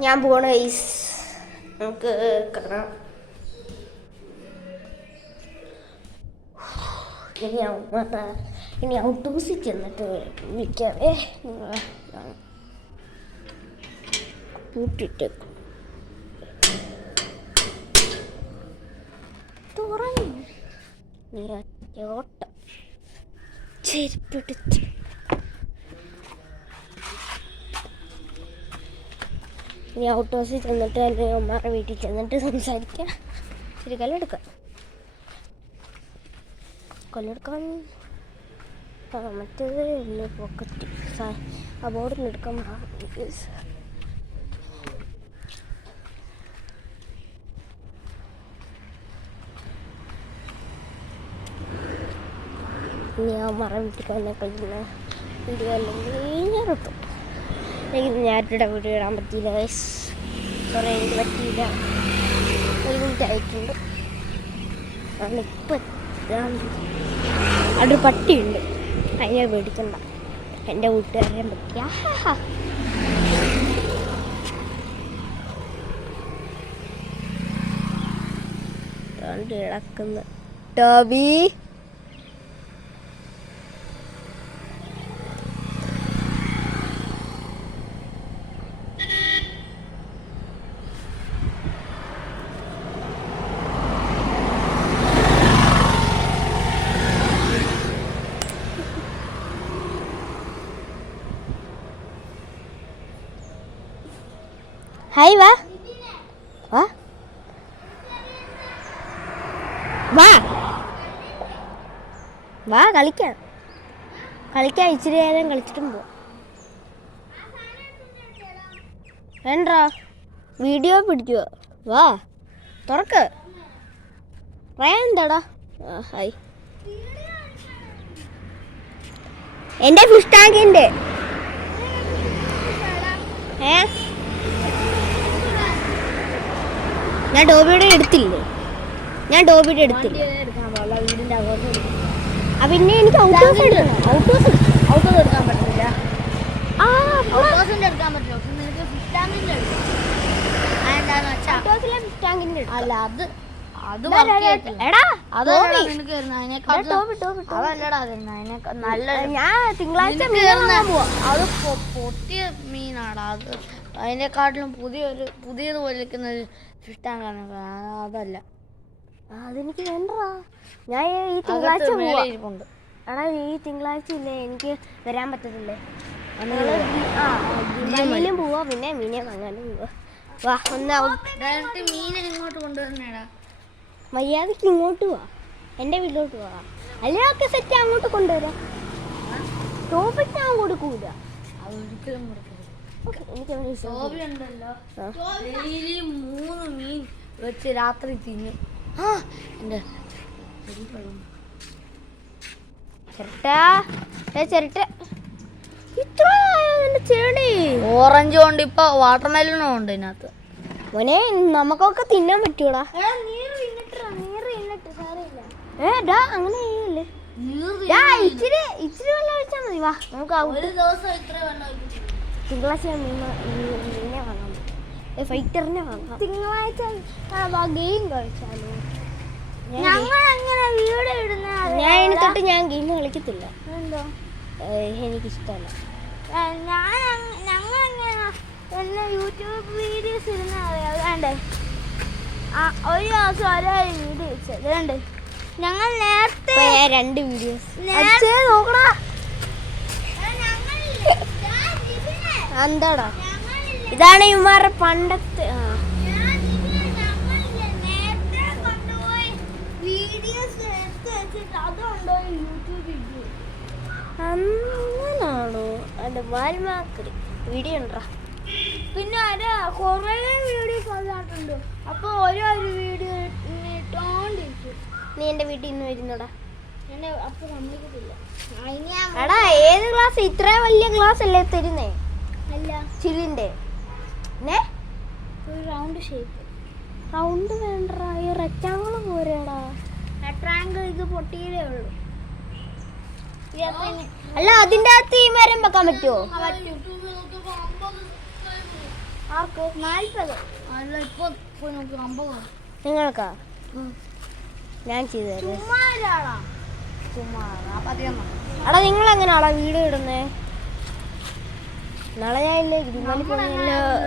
ഞാൻ പോണ ഗൈസ്, നമുക്ക് കാണാം. ഇനി ഔട്ടൂസിൽ ചെന്നിട്ട് വിളിക്കാവേ. കൂട്ടിട്ട് തുറന്നു ഓട്ടം ചെരുപ്പിടിച്ച് ഇനി ഔട്ട് ഹൗസിൽ ചെന്നിട്ട് അല്ലെങ്കിൽ അമ്മമാരുടെ വീട്ടിൽ ചെന്നിട്ട് സംസാരിക്കാം. ഇച്ചിരി കൊല്ലെടുക്കാൻ മറ്റേത് വലിയ പോക്കറ്റ് ആ ബോർഡിൽ എടുക്കാൻ ഇനി അമ്മമാരുടെ വീട്ടിൽ തന്നെ കഴിക്കുന്ന വീഡിയോ അല്ലെങ്കിൽ ഞാൻ കിട്ടും. എനിക്ക് ഞാനിവിടെ വീഡിയോ ഇടാൻ പറ്റിയില്ല ഗൈസ്, സോറി എനിക്ക് പറ്റിയില്ല. 1 മിനിറ്റ് ആയിട്ടുണ്ട്. ഇപ്പം അവിടെ പട്ടിയുണ്ട്, അതിനെ പേടിക്കണ്ട. എൻ്റെ വീട്ടുകാരെ പറ്റിയ കിടക്കുന്ന ടോബി. ഹായ് വാ വാ വാ വാ കളിക്കാം. ഇച്ചിരി നേരം കളിച്ചിട്ടും പോ. വേണ്ടാ വീഡിയോ പിടിക്കുക. വാ തുറക്ക്. പറയാൻ എന്താടാ? ഹായ്. എൻ്റെ ഫിഷ് ടാങ്കിൻ്റെ ഞാൻ ഡോബിയുടെ എടുത്തില്ലേ? വീടിൻ്റെ അകത്ത് പിന്നെ എനിക്ക് ഔട്ട് ഹൗസ് എടുക്കണം. ഔട്ട് ഹൗസ് എടുക്കാൻ പറ്റില്ല. അല്ല അത് ഞാൻ തിങ്കളാഴ്ച അത് പൊട്ടിയ മീനാണ്. അത് അതിനെക്കാട്ടിലും പുതിയതുപോലെ ഇരിക്കുന്ന ഒരു ഫിഷ് ടാങ്കാണ്. അതല്ല, അതെനിക്ക് വേണ്ടാ. ഞാൻ ഈ തിങ്കളാഴ്ച പോവാ. എടാ ഈ തിങ്കളാഴ്ച ഇല്ലേ എനിക്ക് വരാൻ പറ്റത്തില്ലേ? മീനും പോവാ, പിന്നെ മീനെ വാങ്ങാനും പോവാ. വാ മീനെ ഇങ്ങോട്ട് കൊണ്ടുവരണേടാ. മര്യാദക്ക് ഇങ്ങോട്ട് പോവാ, എൻ്റെ വീട്ടിലോട്ട് പോവാ. എല്ലാവർക്കും സെറ്റ് അങ്ങോട്ട് കൊണ്ടുവരാം. ടോപ്പിക്ക് ഞാൻ കൊടുക്കൂല. ഒരിക്കലും എനിക്ക് ഉണ്ടല്ലോ 3 മീൻ വെച്ച് രാത്രി തിന്നും. എൻ്റെ ചിരട്ട ഇത്ര ചെടി. ഓറഞ്ച് കൊണ്ട് ഇപ്പൊ വാട്ടർമെലനും ഉണ്ട് ഇതിനകത്ത്. മോനെ നമുക്കൊക്കെ തിന്നാൻ പറ്റൂടാ. അങ്ങനെ ചെയ്യല്ലേ. ഇച്ചിരി വെള്ളം ഒഴിച്ചാൽ മതി. വാ നമുക്ക് ഒരു ദിവസം ഇത്ര വെള്ളം തിങ്കളാഴ്ച മീനെ വാങ്ങാം. ഫൈറ്ററിനെ വാങ്ങാം. തിങ്കളാഴ്ച ഗെയിം കളിച്ചാലോ? ഞാൻ ഇനി തൊട്ട് ഞാൻ ഗെയിം കളിക്കത്തില്ല. എന്തോ എനിക്കിഷ്ടമല്ല. ഞങ്ങൾ യൂട്യൂബ് വീഡിയോസ് ഇരുന്ന് അറിയാണ്ടേ ഒരു ദിവസം ഓരോ വീഡിയോ വെച്ചത് വേണ്ടേ. ഞങ്ങൾ നേരത്തെ 2 വീഡിയോസ് നോക്കണ. എന്താടാ ഇതാണ് ഇവന്മാരുടെ പണ്ടത്തെ. അങ്ങനാണോ? എൻ്റെ വാൽമാക്കറി വീഡിയോ ഉണ്ടാ. പിന്നെ കുറേ വീഡിയോസ് വന്നിട്ടുണ്ട്. അപ്പോൾ ഓരോ വീഡിയോ ഇട്ടോണ്ടിരിക്കും. നീ എൻ്റെ വീട്ടിൽ നിന്ന് വരുന്നോടാ? എന്നെ അപ്പോൾ സമ്മതിക്കത്തില്ല. എടാ ഏത് ക്ലാസ്? ഇത്ര വലിയ ക്ലാസ് അല്ലേ തരുന്നേ? അല്ല ചില്ലിൻ്റെ ഒരു റൗണ്ട് ഷേപ്പ്. റൗണ്ട് വേണ്ടടാ, ഈ റെക്റ്റാങ്കിൾ പോരെടാ. റെക്റ്റാങ്കിൾ ഇത് പൊട്ടിയതേ ഉള്ളൂ. അല്ല അതിൻ്റെ അകത്ത് ഈ മരം വെക്കാൻ പറ്റുമോ? ആർക്ക് 40 അല്ല ഇപ്പൊ പോയി നോക്കി 50. നിങ്ങൾക്കാ ഞാൻ ചെയ്തു തരാം. ചുമ്മാരാടാ ചുമ്മാ 40. എടാ നിങ്ങൾ എങ്ങനെയാടാ വീഡിയോ ഇടുന്നേ? നാളെ ഞാൻ ഇല്ലേ ഗ്രിമലി പോയല്ലോ.